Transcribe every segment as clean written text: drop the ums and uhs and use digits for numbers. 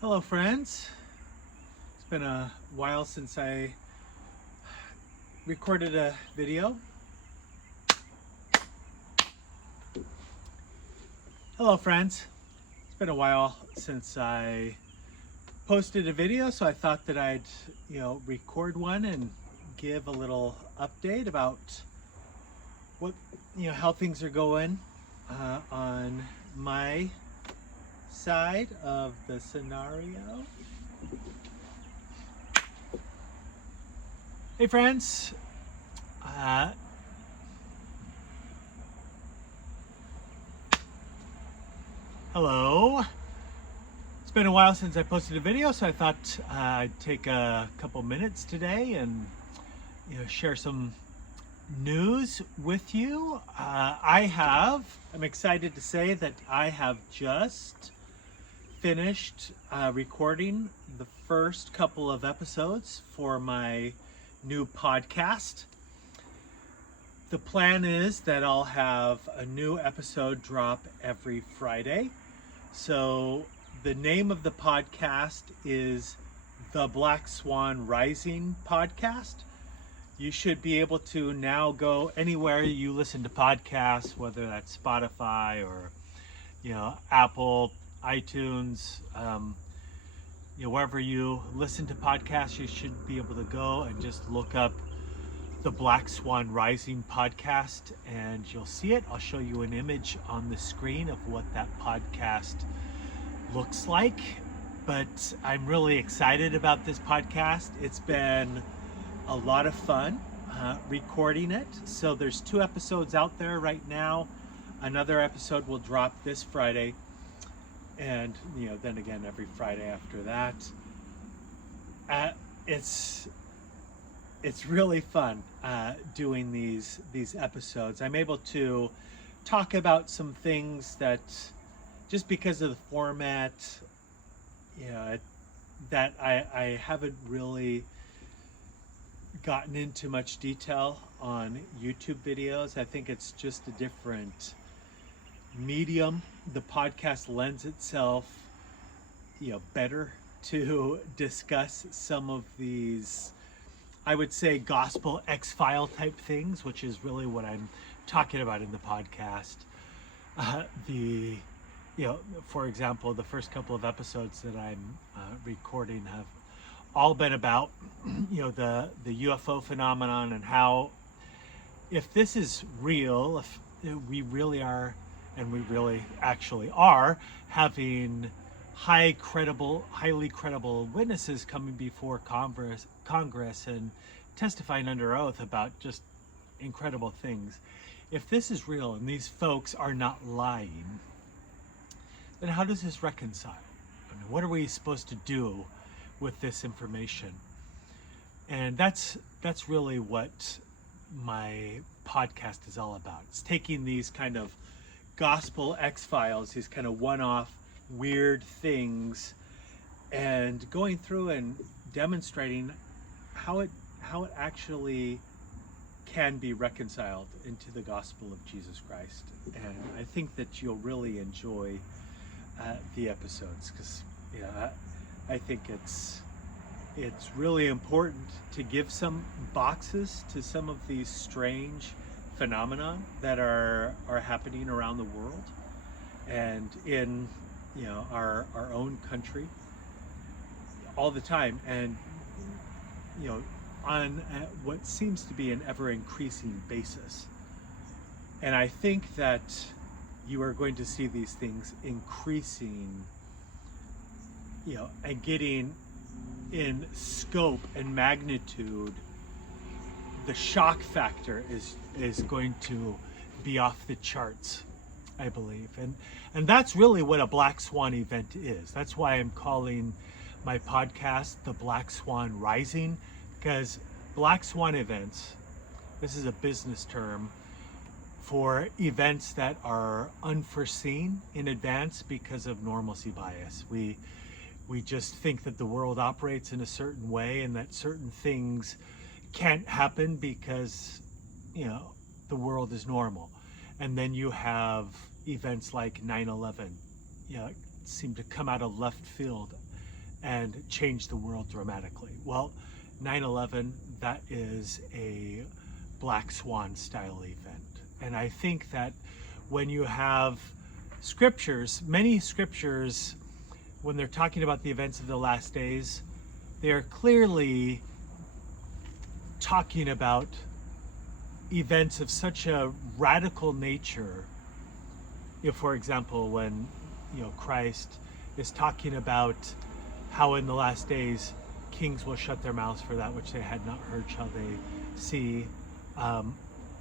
Hello friends, it's been a while since I recorded a video. Hello friends, it's been a while since I posted a video, so I thought that I'd record one and give a little update about what how things are going on my side of the scenario. Hey friends, hello. It's been a while since I posted a video, so I thought I'd take a couple minutes today and share some news with you. I'm excited to say that I have just finished recording the first couple of episodes for my new podcast. The plan is that I'll have a new episode drop every Friday. So the name of the podcast is the Black Swan Rising Podcast. You should be able to now go anywhere you listen to podcasts, whether that's Spotify or Apple, iTunes, wherever you listen to podcasts, you should be able to go and just look up the Black Swan Rising Podcast and you'll see it. I'll show you an image on the screen of what that podcast looks like. But I'm really excited about this podcast. It's been a lot of fun recording it. So there's 2 episodes out there right now. Another episode will drop this Friday, and then again every Friday after that. It's really fun doing these episodes. I'm able to talk about some things that, just because of the format, that I haven't really gotten into much detail on YouTube videos. I think it's just a different medium. The podcast lends itself better to discuss some of these, I would say, gospel X-File type things, which is really what I'm talking about in the podcast. For example, the first couple of episodes that I'm recording have all been about the UFO phenomenon, and how, if this is real, if we really are, and we really actually are, having highly credible witnesses coming before Congress and testifying under oath about just incredible things. If this is real and these folks are not lying, then how does this reconcile? I mean, what are we supposed to do with this information? And that's really what my podcast is all about. It's taking these kind of gospel X-Files, these kind of one-off weird things, and going through and demonstrating how it actually can be reconciled into the gospel of Jesus Christ. And I think that you'll really enjoy the episodes, because I think it's really important to give some boxes to some of these strange phenomena that are happening around the world and in our own country all the time, and on what seems to be an ever increasing basis. And I think that you are going to see these things increasing, and getting in scope and magnitude. The shock factor is going to be off the charts, I believe. And that's really what a Black Swan event is. That's why I'm calling my podcast the Black Swan Rising, because Black Swan events, this is a business term for events that are unforeseen in advance because of normalcy bias. We just think that the world operates in a certain way and that certain things can't happen because the world is normal. And then you have events like 9/11 seem to come out of left field and change the world dramatically. Well, 9/11, that is a Black Swan style event. And I think that when you have scriptures, many scriptures, when they're talking about the events of the last days, they're clearly talking about events of such a radical nature. For example, when Christ is talking about how in the last days kings will shut their mouths for that which they had not heard shall they see.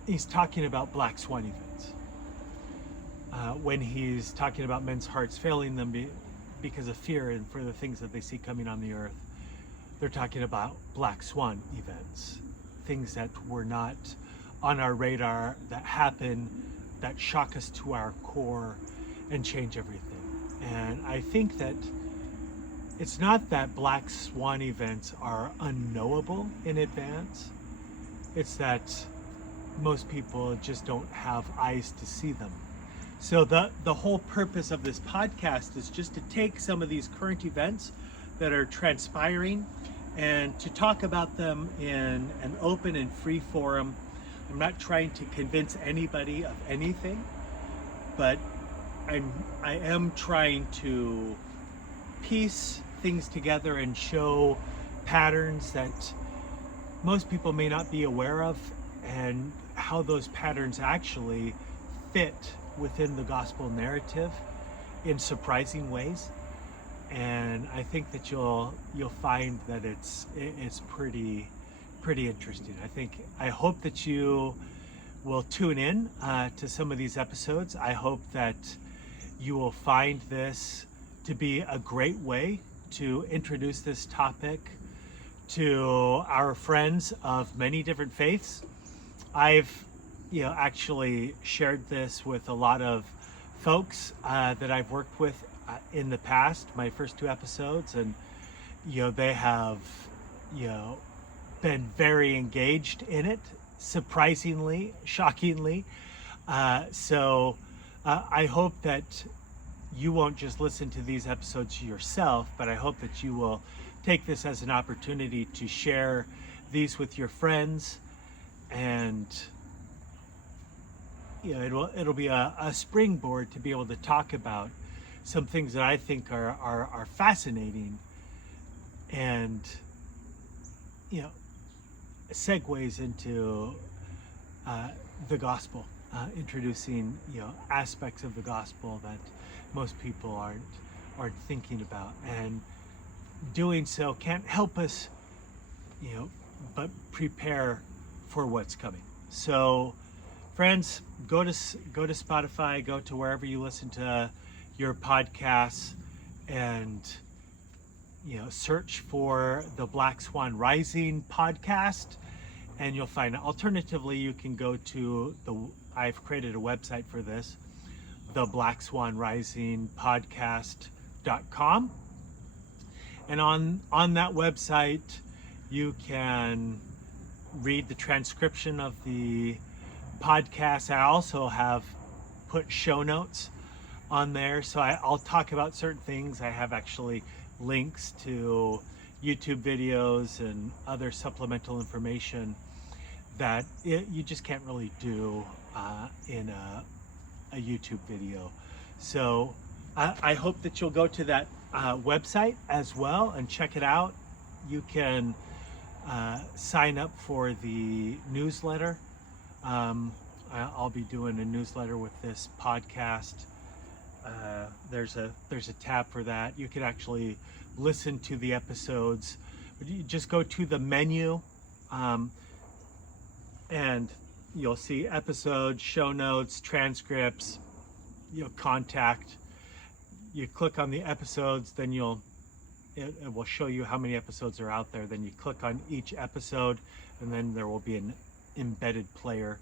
He's talking about Black Swan events. When he's talking about men's hearts failing them because of fear and for the things that they see coming on the earth, they're talking about Black Swan events, things that were not on our radar, that happen, that shock us to our core and change everything. And I think that it's not that Black Swan events are unknowable in advance. It's that most people just don't have eyes to see them. So the whole purpose of this podcast is just to take some of these current events that are transpiring and to talk about them in an open and free forum. I'm not trying to convince anybody of anything, but I am trying to piece things together and show patterns that most people may not be aware of, and how those patterns actually fit within the gospel narrative in surprising ways. And I think that you'll find that it's pretty interesting. I hope that you will tune in to some of these episodes. I hope that you will find this to be a great way to introduce this topic to our friends of many different faiths. I've actually shared this with a lot of folks that I've worked with in the past, my first 2 episodes, and they have been very engaged in it, surprisingly, shockingly. So I hope that you won't just listen to these episodes yourself, but I hope that you will take this as an opportunity to share these with your friends, and it'll be a springboard to be able to talk about some things that I think are fascinating, and segues into the gospel, introducing aspects of the gospel that most people aren't thinking about, and doing so can't help us but prepare for what's coming. So friends, go to Spotify, go to wherever you listen to your podcasts, and search for the Black Swan Rising podcast, and you'll find it. Alternatively, you can go to I've created a website for this, the Black Swan Rising podcast.com, and on that website you can read the transcription of the podcast. I also have put show notes on there, so I'll talk about certain things. I have actually links to YouTube videos and other supplemental information that you just can't really do in a YouTube video. So I hope that you'll go to that website as well and check it out. You can sign up for the newsletter. I'll be doing a newsletter with this podcast. There's a tab for that. You can actually listen to the episodes. You just go to the menu, and you'll see episodes, show notes, transcripts, contact. You click on the episodes, then it will show you how many episodes are out there. Then you click on each episode, and then there will be an embedded player.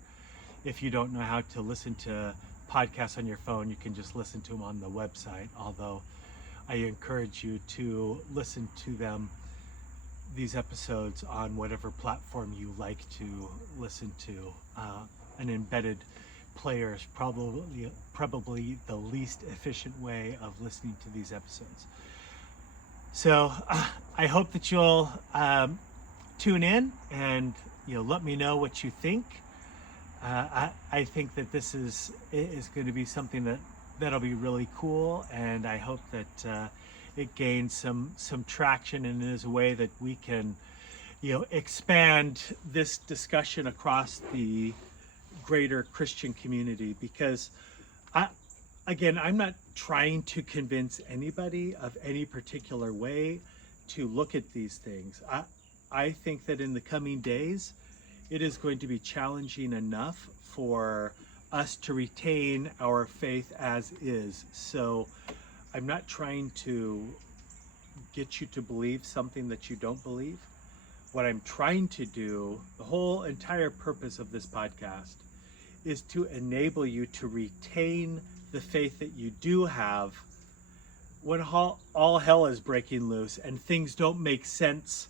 If you don't know how to listen to podcasts on your phone, you can just listen to them on the website, although I encourage you to listen to these episodes on whatever platform you like to listen to. An embedded player is probably the least efficient way of listening to these episodes. So I hope that you'll tune in and let me know what you think. I think that this is going to be something that'll be really cool, and I hope that it gains some traction and is a way that we can expand this discussion across the greater Christian community. Because I'm not trying to convince anybody of any particular way to look at these things. I think that in the coming days, it is going to be challenging enough for us to retain our faith as is. So I'm not trying to get you to believe something that you don't believe. What I'm trying to do, the whole entire purpose of this podcast, is to enable you to retain the faith that you do have when all hell is breaking loose and things don't make sense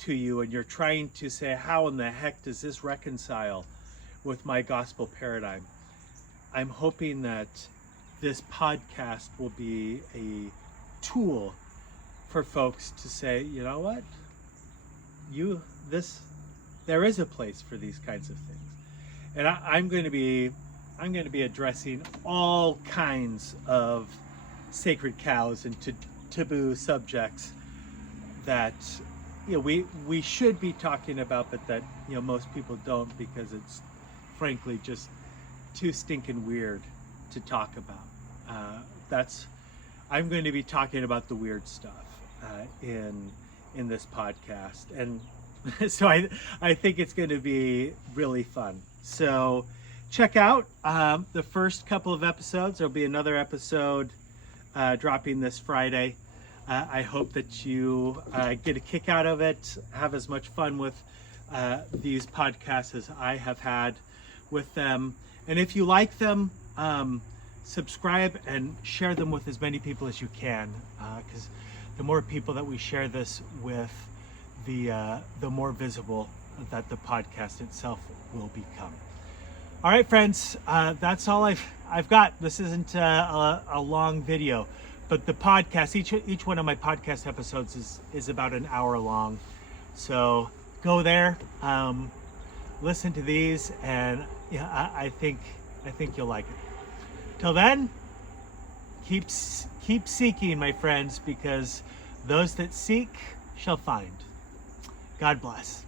to you, and you're trying to say, how in the heck does this reconcile with my gospel paradigm? I'm hoping that this podcast will be a tool for folks to say, you know what, there is a place for these kinds of things. And I'm going to be addressing all kinds of sacred cows and taboo subjects that we should be talking about, but that most people don't, because it's frankly just too stinking weird to talk about. I'm going to be talking about the weird stuff in this podcast, and so I think it's going to be really fun. So check out the first couple of episodes. There'll be another episode dropping this Friday. I hope that you get a kick out of it, have as much fun with these podcasts as I have had with them. And if you like them, subscribe and share them with as many people as you can, because the more people that we share this with, the more visible that the podcast itself will become. All right, friends, that's all I've got. This isn't a long video, but the podcast, each one of my podcast episodes is about an hour long. So go there, listen to these, and I think you'll like it. Till then, keep seeking, my friends, because those that seek shall find. God bless.